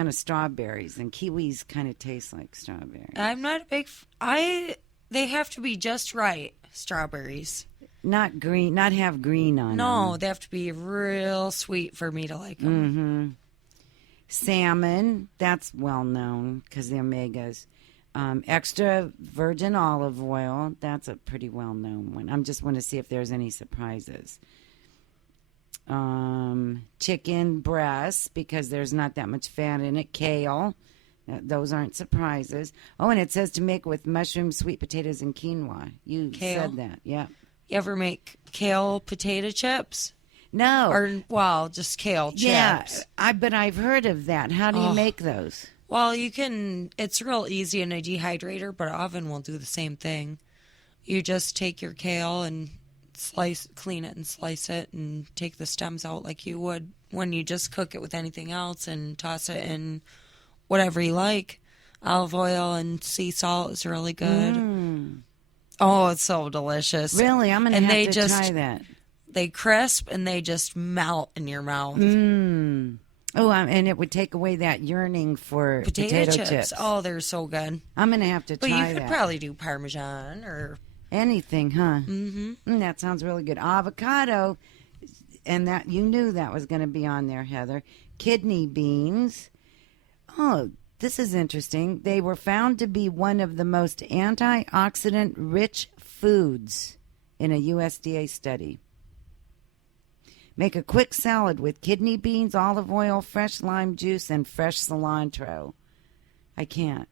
fan of strawberries, and kiwis kind of taste like strawberries. I'm not a big... They have to be just right, strawberries. Not green, not have green on them. No, they have to be real sweet for me to like them. Mm-hmm. Salmon, that's well known because the omegas. Extra virgin olive oil, that's a pretty well known one. I just want to see if there's any surprises. Chicken breasts, because there's not that much fat in it. Kale, those aren't surprises. Oh, and it says to make with mushrooms, sweet potatoes, and quinoa. You said that, yeah. You ever make kale potato chips? No. Or, just kale chips. Yeah, but I've heard of that. How do you make those? Well, it's real easy in a dehydrator, but an oven will do the same thing. You just take your kale and clean it and slice it and take the stems out like you would when you just cook it with anything else and toss it in whatever you like. Olive oil and sea salt is really good. Oh, it's so delicious. Really? I'm going to have to try that. They crisp and they just melt in your mouth. Oh, and it would take away that yearning for potato chips. Oh, they're so good. I'm going to have to try that. But you could probably do Parmesan or... anything, huh? Mm-hmm. That sounds really good. Avocado, and that you knew that was going to be on there, Heather. Kidney beans. Oh, this is interesting. They were found to be one of the most antioxidant-rich foods in a USDA study. Make a quick salad with kidney beans, olive oil, fresh lime juice, and fresh cilantro. I can't.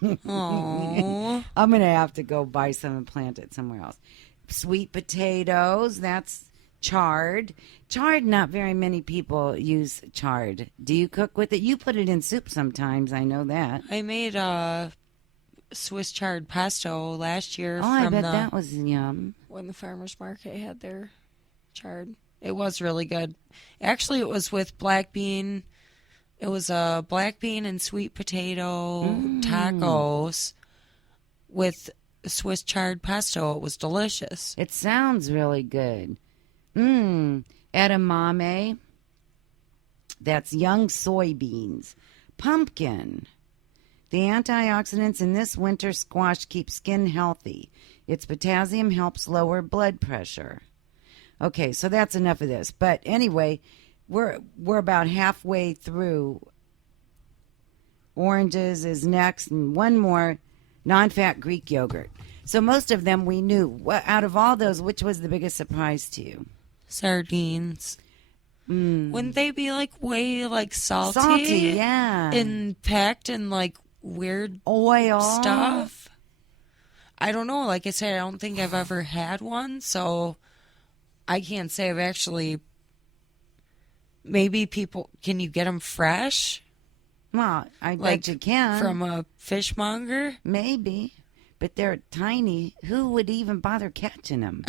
Aww. I'm going to have to go buy some and plant it somewhere else. Sweet potatoes, that's chard. Chard, not very many people use chard. Do you cook with it? You put it in soup sometimes, I know that. I made Swiss chard pesto last year. Oh, I bet that was yum. When the farmer's market had their chard. It was really good. Actually, it was with black bean. It was a black bean and sweet potato tacos with Swiss chard pesto. It was delicious. It sounds really good. Edamame. That's young soybeans. Pumpkin. The antioxidants in this winter squash keep skin healthy. Its potassium helps lower blood pressure. Okay, so that's enough of this. But anyway, we're about halfway through. Oranges is next, and one more, non-fat Greek yogurt. So most of them we knew. Out of all those, which was the biggest surprise to you? Sardines. Wouldn't they be way salty? Salty, yeah. And packed in weird oil stuff? I don't know. Like I said, I don't think I've ever had one, so I can't say I've actually. Maybe people, can you get them fresh? Well, I bet you can. From a fishmonger? Maybe. But they're tiny. Who would even bother catching them?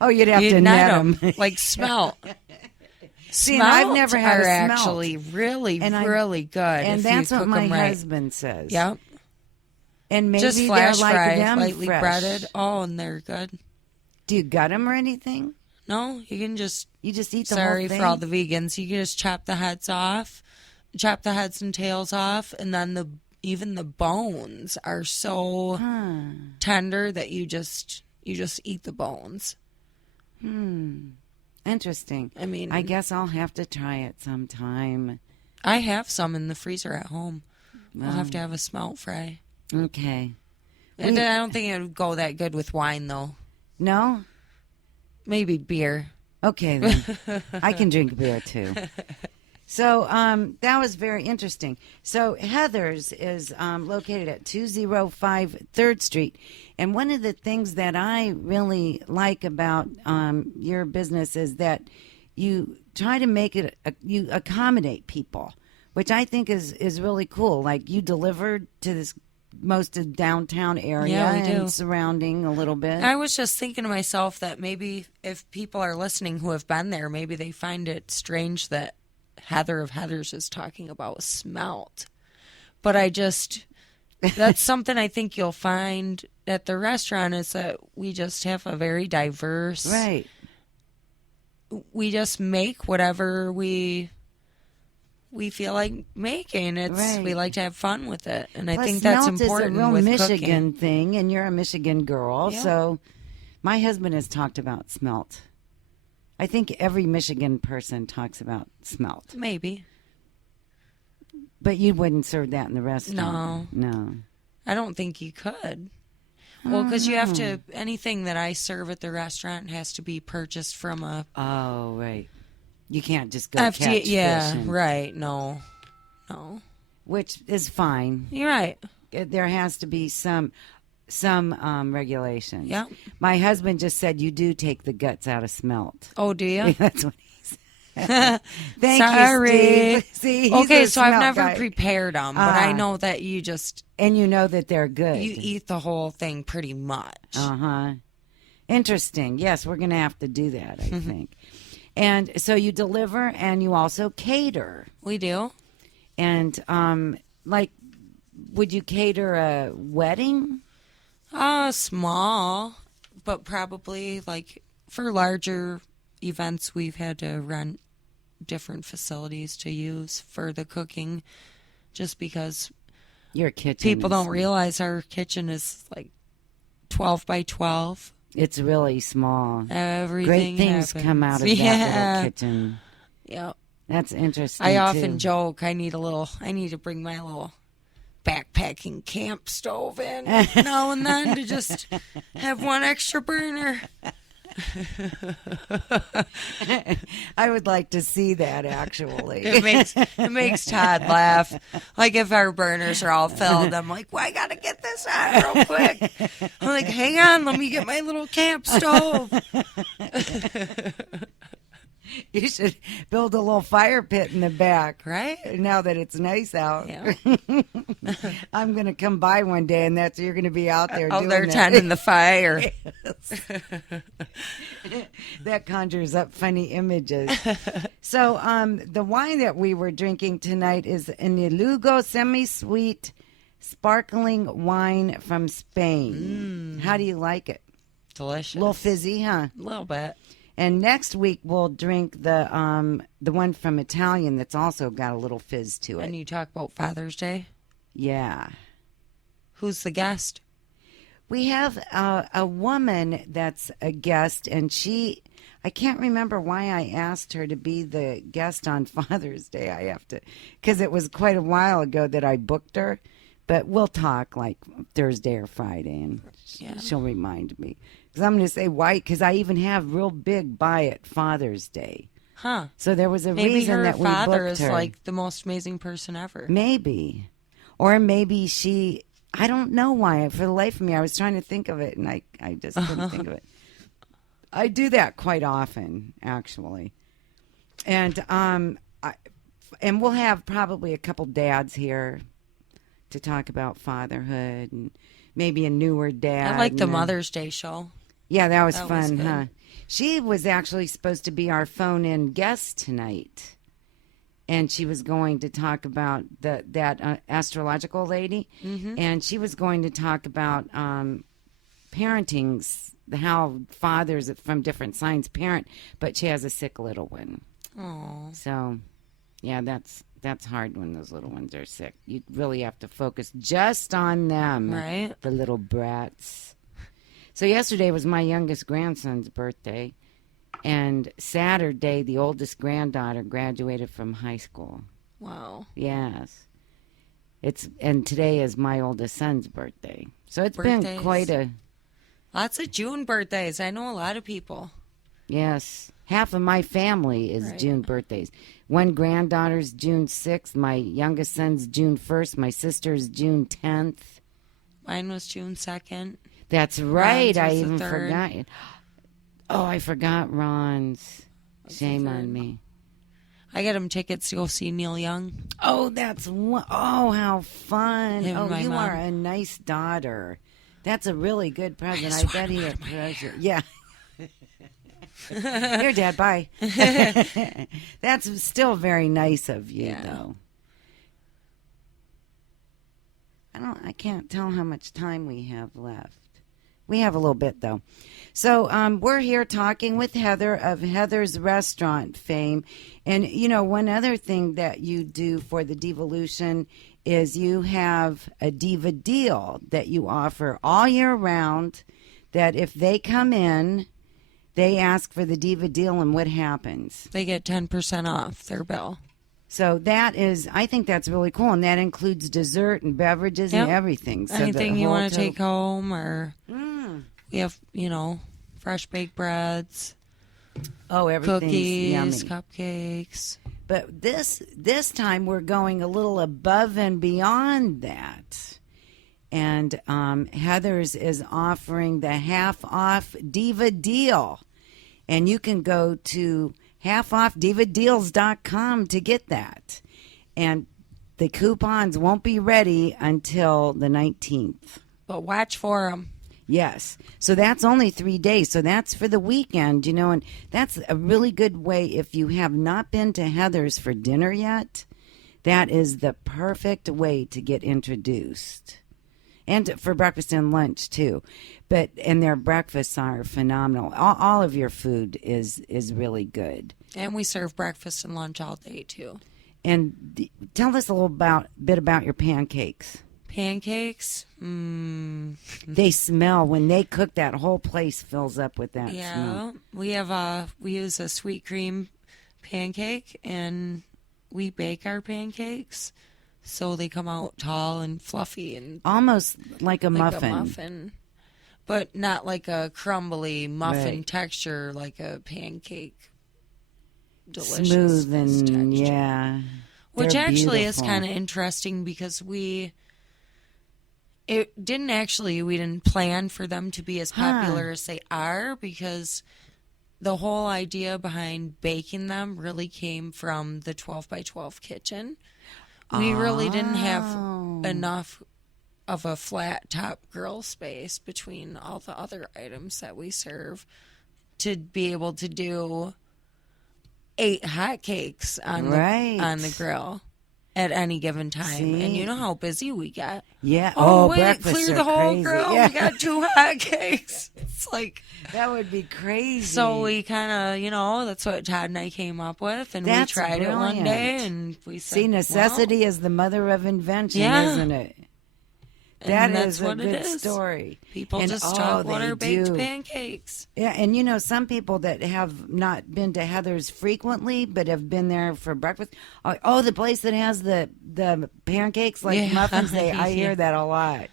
Oh, you'd have to net them. Smelt. See, I've never had are a smelt. Actually really, really good. And that's what my husband says. Yep. And maybe just flash they're fried, them lightly fresh. breaded. Oh, and they're good. Do you gut them or anything? No, you can just... You just eat the whole thing? Sorry for all the vegans. You can just chop the heads off, chop the heads and tails off, and then even the bones are so tender that you just eat the bones. Interesting. I mean... I guess I'll have to try it sometime. I have some in the freezer at home. I'll have to have a smelt fry. Okay. And I don't think it would go that good with wine, though. No? Maybe beer. Okay, then. I can drink beer, too. So that was very interesting. So Heather's is located at 205 3rd Street. And one of the things that I really like about your business is that you try to make it, you accommodate people, which I think is really cool. Like you delivered to this most of downtown area and surrounding a little bit. I was just thinking to myself that maybe if people are listening who have been there, maybe they find it strange that Heather of Heather's is talking about smelt. But that's something I think you'll find at the restaurant is that we just have a very diverse. Right. We just make whatever we we feel like making. Right. We like to have fun with it, and I Plus, think that's smelt important is a real with Michigan cooking. thing, and you're a Michigan girl, Yeah. so my husband has talked about smelt. I think every Michigan person talks about smelt, Maybe. but you wouldn't serve that in the restaurant. No. I don't think you could. Well, because you have to, anything that I serve at the restaurant has to be purchased from a Oh, right. You can't just go FD. catch Yeah, fish, right. No. which is fine. You're right. There has to be some regulations. Yeah. My husband just said you do take the guts out of smelt. Oh, do you? That's what he said. Thank Sorry. you, Steve. See, he's Okay, a so I've smelt never guy. prepared them, but I know that you just And you know that they're good. you eat the whole thing pretty much. Uh-huh. Interesting. Yes, we're going to have to do that, I think. And so you deliver and you also cater. We do. And like, would you cater a wedding? Small, but probably like for larger events, we've had to rent different facilities to use for the cooking, just because Your kitchen. people is- don't realize our kitchen is like 12 by 12. It's really small. Everything Great things happens. come out of that little kitchen. Yep. That's interesting. I often too. joke I need to bring my little backpacking camp stove in now and then to just have one extra burner. I would like to see that actually. It makes Todd laugh. Like if our burners are all filled, I'm like, well, I gotta get this out real quick. I'm like, hang on, let me get my little camp stove. You should build a little fire pit in the back. Right? Now that it's nice out. Yeah. I'm going to come by one day and you're going to be out there Oh, doing they're that. tending the fire. That conjures up funny images. So the wine that we were drinking tonight is an Ilugo semi-sweet sparkling wine from Spain. How do you like it? Delicious. A little fizzy, huh? A little bit. And next week we'll drink the one from Italian that's also got a little fizz to it. And you talk about Father's Day. Yeah. Who's the guest? We have a woman that's a guest, and I can't remember why I asked her to be the guest on Father's Day. Because it was quite a while ago that I booked her, but we'll talk like Thursday or Friday, and she'll remind me. Because I'm going to say why, because I even have real big buy it Father's Day. Huh. So there was a Maybe reason her that we father booked is her. like the most amazing person ever. Maybe. Or maybe I don't know why. For the life of me, I was trying to think of it, and I just couldn't think of it. I do that quite often, actually. And and we'll have probably a couple dads here to talk about fatherhood, and maybe a newer dad. I like the and Mother's Day show. Yeah, that was That was fun, good. huh? She was actually supposed to be our phone-in guest tonight. And she was going to talk about that astrological lady. Mm-hmm. And she was going to talk about parenting, how fathers from different signs parent. But she has a sick little one. Oh. So, yeah, that's hard when those little ones are sick. You really have to focus just on them. Right. The little brats. So yesterday was my youngest grandson's birthday. And Saturday, the oldest granddaughter graduated from high school. Wow. Yes. And today is my oldest son's birthday. So it's been Birthdays. quite a... Lots of June birthdays. I know a lot of people. Yes. Half of my family is Right. June birthdays. One granddaughter's June 6th. My youngest son's June 1st. My sister's June 10th. Mine was June 2nd. That's right. Ron's I was the even 3rd. forgot it. Oh, I forgot Ron's. the Shame 3rd. on me. I got him tickets to go see Neil Young. Oh, oh, how fun. Him and Oh, my you mom. are a nice daughter. That's a really good present. I just bet he wanted to appreciates. Yeah. Here, Dad, bye. That's still very nice of you, Yeah. though. I can't tell how much time we have left. We have a little bit, though. So we're here talking with Heather of Heather's Restaurant fame. And, one other thing that you do for the Divalution is you have a Diva deal that you offer all year round, that if they come in, they ask for the Diva deal, and what happens? They get 10% off their bill. So I think that's really cool, and that includes dessert and beverages and everything. So anything you want to take home, or we have, fresh baked breads. Oh, everything's cookies, yummy. cupcakes. But this time we're going a little above and beyond that. And Heather's is offering the half-off Diva deal. And you can go to halfoffdivadeals.com to get that. And the coupons won't be ready until the 19th. But watch for them. Yes. So that's only 3 days. So that's for the weekend, and that's a really good way if you have not been to Heather's for dinner yet. That is the perfect way to get introduced. And for breakfast and lunch, too. And their breakfasts are phenomenal. All of your food is really good. And we serve breakfast and lunch all day, too. And tell us a little bit about your pancakes. Pancakes? They smell. When they cook, that whole place fills up with that smell. We use a sweet cream pancake, and we bake our pancakes so they come out tall and fluffy and almost like a muffin. A muffin, but not like a crumbly muffin texture, like a pancake. Delicious, smooth and texture. Yeah, which actually beautiful. is kind of interesting because we didn't plan for them to be as popular as they are, because the whole idea behind baking them really came from the 12 by 12 kitchen. We really didn't have enough of a flat top grill space between all the other items that we serve to be able to do 8 hotcakes on the grill at any given time. See? And you know how busy we get. Yeah. Oh, wait, breakfasts clear are the whole crazy. grill. Yeah. We got 2 hotcakes. It's like, that would be crazy. so we kind of, that's what Todd and I came up with, and That's we tried it one brilliant. day, and we said, See, necessity is the mother of invention, isn't it? That and is that's a what good it is. Story. People And, just talk about they our baked do. pancakes. Yeah, and some people that have not been to Heather's frequently, but have been there for breakfast. Oh, the place that has the pancakes like muffins. I hear that a lot.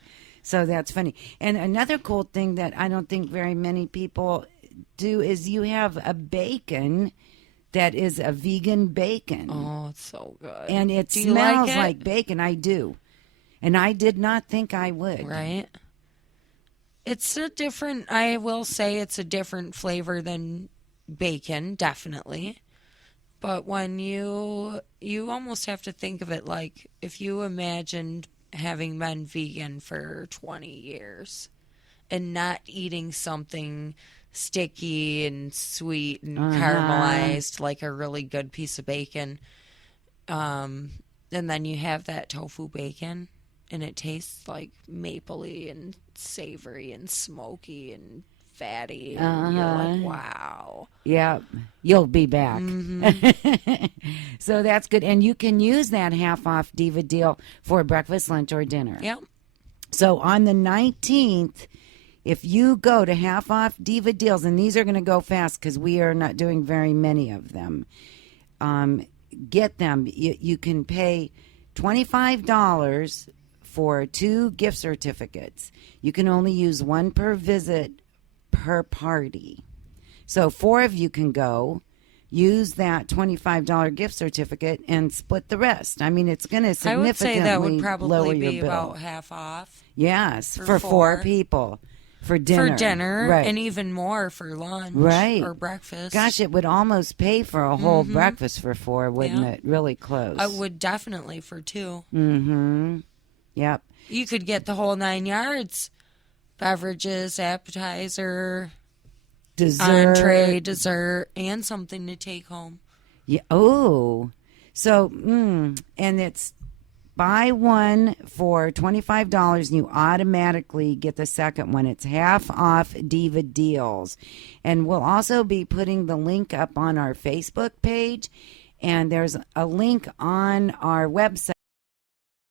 So that's funny. And another cool thing that I don't think very many people do is you have a bacon that is a vegan bacon. Oh, it's so good. And it Do you smells like it? like bacon. I do. And I did not think I would. Right. It's I will say it's a different flavor than bacon, definitely. But when you almost have to think of it like if you imagined having been vegan for 20 years and not eating something sticky and sweet and caramelized like a really good piece of bacon, and then you have that tofu bacon, and it tastes like mapley and savory and smoky and fatty. And you're like, wow. Yeah, you'll be back. Mm-hmm. So that's good. And you can use that half-off Diva deal for breakfast, lunch, or dinner. Yep. So on the 19th, if you go to half-off Diva deals, and these are going to go fast because we are not doing very many of them, get them. You can pay $25 for 2 gift certificates. You can only use one per visit per party. So 4 of you can go, use that $25 gift certificate, and split the rest. I mean, it's going to significantly I would say that would lower probably your be bill. about half off. Yes, for for 4 4. people. For dinner. Right. And even more for lunch or breakfast. Gosh, it would almost pay for a whole breakfast for 4, wouldn't it? Really close. I would definitely for 2. Mm-hmm. Yep. You could get the whole 9 yards. Beverages, appetizer, Dessert. entree, dessert, and something to take home. Yeah. Oh. So, and it's buy one for $25 and you automatically get the second one. It's half off Diva deals. And we'll also be putting the link up on our Facebook page. And there's a link on our website.